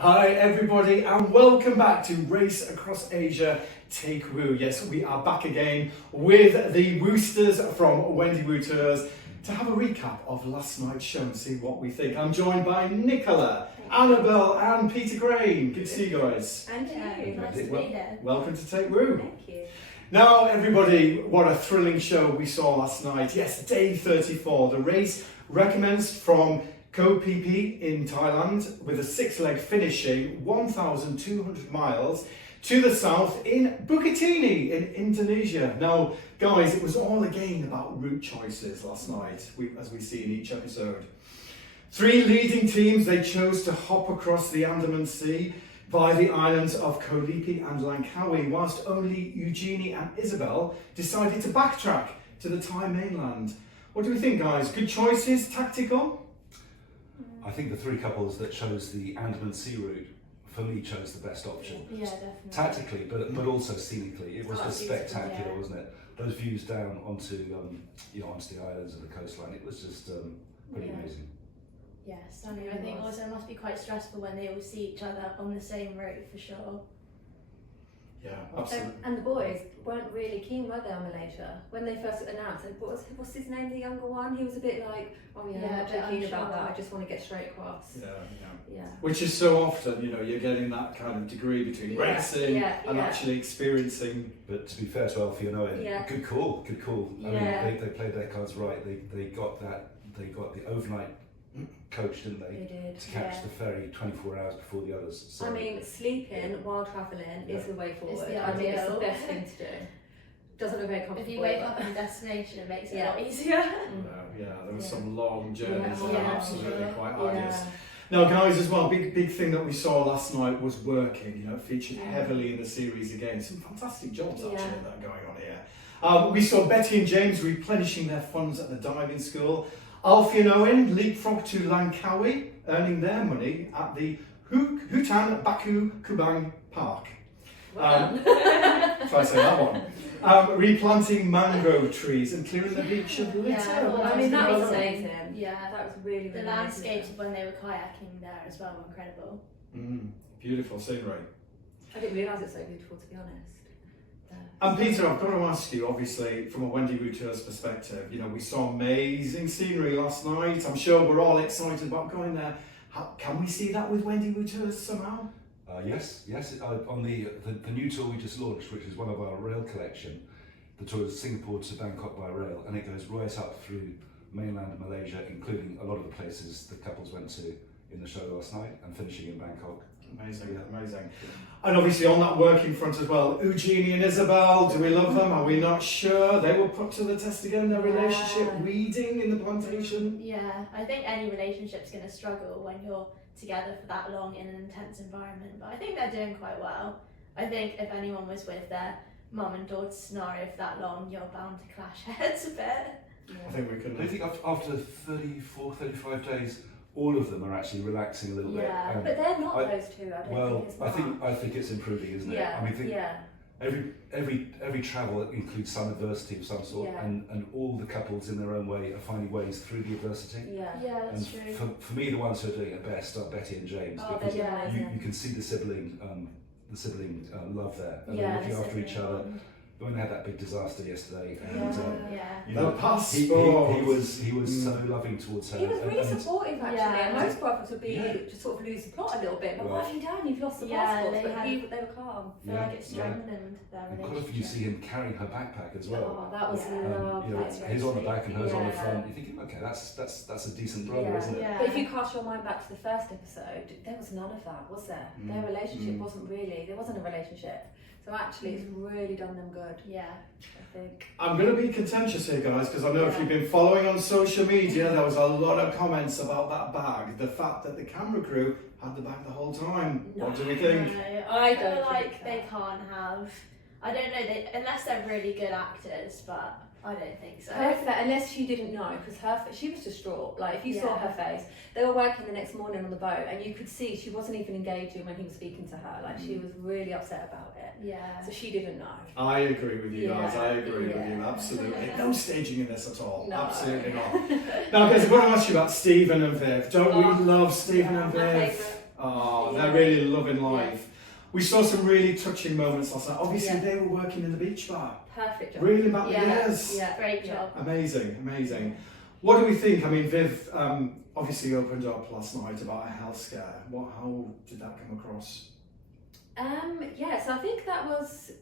Hi everybody and welcome back to Race Across Asia Take Wu. Yes, we are back again with the Woosters from Wendy Wu Tours to have a recap of last night's show and see what we think. I'm joined by Nicola, Annabelle and Peter Crane. Good to see you guys. And you. Nice to be there. Welcome to Take Wu. Thank you. Now everybody, what a thrilling show we saw last night. Yes, day 34. The race recommenced from Koh Phi Phi in Thailand with a six-leg finishing 1,200 miles to the south in Bukittinggi in Indonesia. Now, guys, it was all again about route choices last night, as we see in each episode. Three leading teams, they chose to hop across the Andaman Sea via the islands of Koh Lipi and Langkawi, whilst only Eugenie and Isabel decided to backtrack to the Thai mainland. What do we think, guys? Good choices, tactical? I think the three couples that chose the Andaman Sea route, for me, chose the best option. Yeah, definitely. Tactically, but also scenically. It was just spectacular, yeah. wasn't it? Those views down onto onto the islands and the coastline. It was just pretty amazing. Yeah, stunning. I think also it must be quite stressful when they all see each other on the same route for sure. Yeah, absolutely. And the boys weren't really keen, were they, on Malaysia? When they first announced it, what's his name, the younger one? He was a bit like, oh yeah, I'm not too keen about that, I just want to get straight across. Yeah. Which is so often, you're getting that kind of degree between racing and actually experiencing. But to be fair to Alfie Owen, good call. I mean, they played their cards right. They got the overnight coach, didn't they? They did. To catch the ferry 24 hours before the others. So. I mean, sleeping while travelling is the way forward. I mean, it's the best thing to do. Doesn't look very comfortable. If you wake up in a destination, it makes it a lot easier. There were some long journeys and absolutely quite arduous. Yeah. Now, guys, as well, big thing that we saw last night was working. It featured heavily in the series again. Some fantastic jobs actually that are going on here. We saw Betty and James replenishing their funds at the diving school. Alfie and Owen leapfrogged to Langkawi, earning their money at the Hutan Baku Kubang Park. Try to say that one. Replanting mangrove trees and clearing the beach of litter. I mean, that was amazing. Yeah, that was really the landscapes of when they were kayaking there as well were incredible. Beautiful scenery. I didn't realise it's so beautiful, to be honest. And Peter, I've got to ask you, obviously, from a Wendy Wu Tours perspective, we saw amazing scenery last night. I'm sure we're all excited about going there. Can we see that with Wendy Wu Tours somehow? Yes. On the new tour we just launched, which is one of our rail collection, the tour is Singapore to Bangkok by rail, and it goes right up through mainland Malaysia, including a lot of the places the couples went to in the show last night, and finishing in Bangkok. Amazing. And obviously on that working front as well, Eugenie and Isabel, do we love them? Are we not sure? They were put to the test again, their relationship, weeding in the plantation. Yeah, I think any relationship's going to struggle when you're together for that long in an intense environment, but I think they're doing quite well. I think if anyone was with their mum and daughter scenario for that long, you're bound to clash heads a bit. I think we can. I think after 34, 35 days, all of them are actually relaxing a little bit. Yeah, but they're not those two. I think it's improving, isn't it? Yeah, I mean, every travel includes some adversity of some sort, and all the couples in their own way are finding ways through the adversity. Yeah, that's true. For me, the ones who are doing it best are Betty and James, because you can see the sibling love there, and they're looking after each other. When they had that big disaster yesterday, and the passport. He was so loving towards her. He was really supportive actually. And most prophets would be to sort of lose the plot a little bit. But what have you done? You've lost the passport. But they were calm. I feel like it strengthened their relationship. Quite often you see him carrying her backpack as well. Oh, that was lovely. His on the back and hers on the front. You're thinking, okay, that's a decent brother, isn't it? But if you cast your mind back to the first episode, there was none of that, was there? Their relationship wasn't a relationship. So actually, it's really done them good. Yeah, I think. I'm going to be contentious here, guys, because I know if you've been following on social media, there was a lot of comments about that bag. The fact that the camera crew had the bag the whole time. What do we think? No, I feel like they can't have. I don't know, unless they're really good actors, but I don't think so. Unless she didn't know, because she was distraught. Like if you saw her face, they were working the next morning on the boat, and you could see she wasn't even engaging when he was speaking to her. Like she was really upset about it. Yeah. So she didn't know. I agree with you guys. I agree with you. Absolutely. No staging in this at all. No. Absolutely not. Now, guys, I want to ask you about Stephen and Viv. Don't we love Stephen and Viv? Oh, they're really loving life. We saw some really touching moments last night. Obviously, they were working in the beach bar. Perfect job. Really about the years. Yeah, Great job. Amazing. What do we think? I mean, Viv obviously opened up last night about a health scare. How did that come across? So I think that was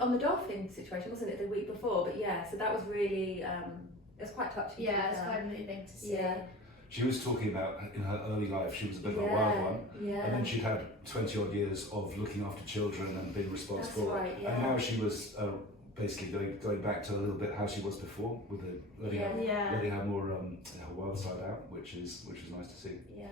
on the dolphin situation, wasn't it, the week before? But so that was really, it was quite touching. Yeah, it's quite moving to see. Yeah. She was talking about in her early life, she was a bit of a wild one. Yeah. And then she'd had 20 odd years of looking after children and being responsible. That's right, yeah. And now she was basically going back to a little bit how she was before, with letting her more her wild side out, which is nice to see. Yeah.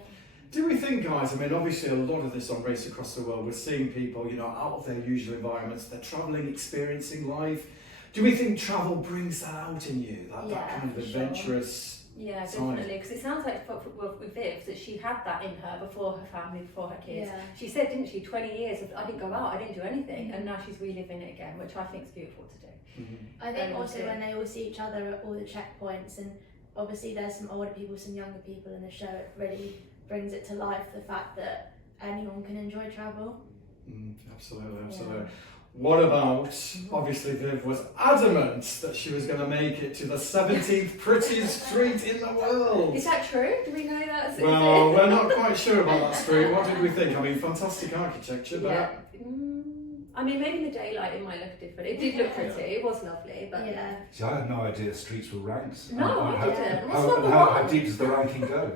Do we think, guys, I mean, obviously a lot of this on Race Across the World, we're seeing people, out of their usual environments, they're travelling, experiencing life. Do we think travel brings that out in you, that kind of adventurous Yeah, definitely, because it sounds like with Viv that she had that in her before her family, before her kids. Yeah. She said, didn't she, 20 years of I didn't go out, I didn't do anything, and now she's reliving it again, which I think is beautiful to do. I think also when they all see each other at all the checkpoints, and obviously there's some older people, some younger people in the show, it really brings it to life, the fact that anyone can enjoy travel. Absolutely. What about, obviously Viv was adamant that she was going to make it to the 17th prettiest street in the world. Is that true? Do we know that? Well, we're not quite sure about that street. What did we think? I mean, fantastic architecture, but... Yeah. I mean, maybe in the daylight it might look different. It did look pretty, it was lovely, but See, I had no idea streets were ranked. No, I didn't. How deep does the ranking go?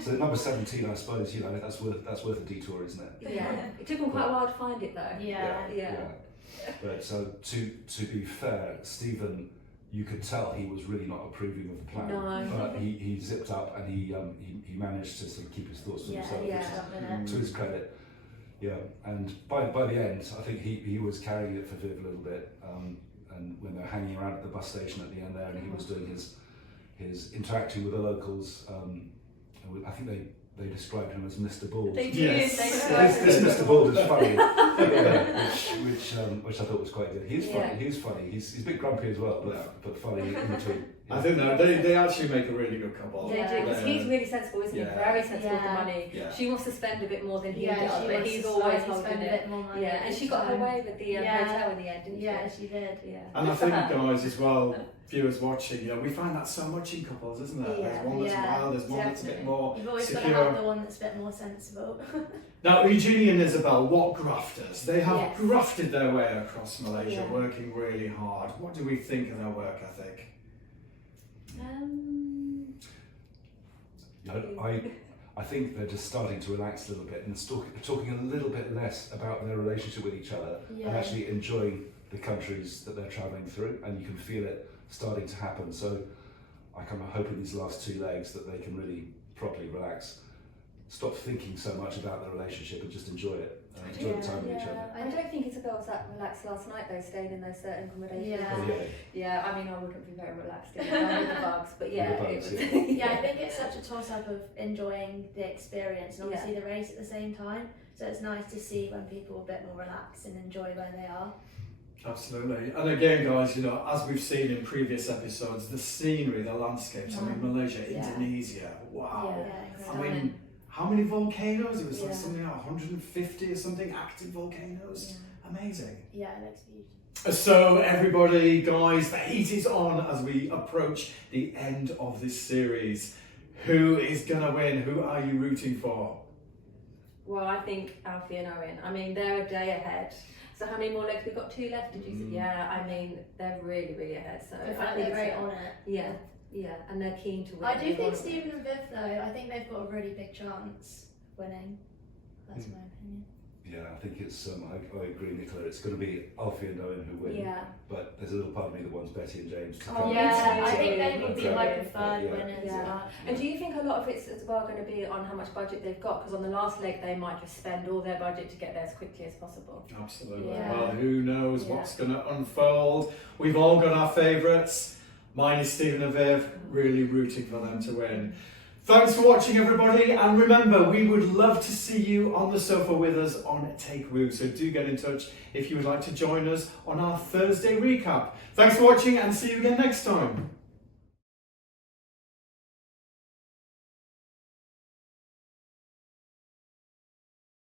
So number 17, I suppose, that's worth a detour, isn't it? Yeah. It took them quite a while to find it though. Yeah. But so to be fair, Stephen, you could tell he was really not approving of the plan. No. But he zipped up and he managed to sort of keep his thoughts to himself, which is, to his credit. Yeah, and by the end, I think he was carrying it for Viv a little bit. And when they were hanging around at the bus station at the end there, and he was doing his interacting with the locals, I think they described him as Mr. Bald. They did. Yes. This Mr. Bald is funny, which I thought was quite good. He's funny. He's a bit grumpy as well, but funny in between. I think they actually make a really good couple. They do, because he's really sensible, isn't he? Very sensible with the money. Yeah. She wants to spend a bit more than he Yeah, does, she but wants he's to always spend holding a it. bit more money Yeah, and she got her way with the hotel in the end, didn't she? Yeah, she did. Yeah. And I think, guys, as well, viewers watching, we find that so much in couples, isn't there? There's one that's wild, there's one that's a bit more You've always secure. got to have the one that's a bit more sensible. Now, Eugenie and Isabel, what grafters? They have Yes. grafted their way across Malaysia, working really hard. What do we think of their work ethic? I think they're just starting to relax a little bit and talking a little bit less about their relationship with each other and actually enjoying the countries that they're travelling through, and you can feel it starting to happen. So I kind of hope in these last two legs that they can really properly relax, stop thinking so much about their relationship and just enjoy it. Enjoy the time with each other. I don't think Isabel was that relaxed last night though, staying in those certain accommodations. Yeah. I mean, I wouldn't be very relaxed in with the bugs, but I think it's such a toss-up of enjoying the experience and obviously the race at the same time. So it's nice to see when people are a bit more relaxed and enjoy where they are. Absolutely. And again, guys, as we've seen in previous episodes, the scenery, the landscapes, I mean, Malaysia, Indonesia, wow. I mean, how many volcanoes? It was like something like 150 or something active volcanoes. Amazing. Yeah, it looks beautiful. So everybody, guys, the heat is on as we approach the end of this series. Who is going to win? Who are you rooting for? Well, I think Alfie and Owen. I mean, they're a day ahead. So how many more legs? We've got 2 left, did you say? Yeah, I mean, they're really, really ahead. So I think they're great on it. Yeah, and they're keen to win. I do think Stephen and Viv, though, I think they've got a really big chance of winning. That's my opinion. Yeah, I think it's, I agree, Nicola, it's going to be Alfie and Owen who win. Yeah. But there's a little part of me that wants Betty and James to come. I think they would be my preferred winners. Yeah. And do you think a lot of it's as well going to be on how much budget they've got? Because on the last leg, they might just spend all their budget to get there as quickly as possible. Absolutely. Yeah. Well, who knows what's going to unfold? We've all got our favourites. Mine is Stephen and Viv, really rooting for them to win. Thanks for watching, everybody, and remember, we would love to see you on the sofa with us on Take Woo, so do get in touch if you would like to join us on our Thursday recap. Thanks for watching, and see you again next time.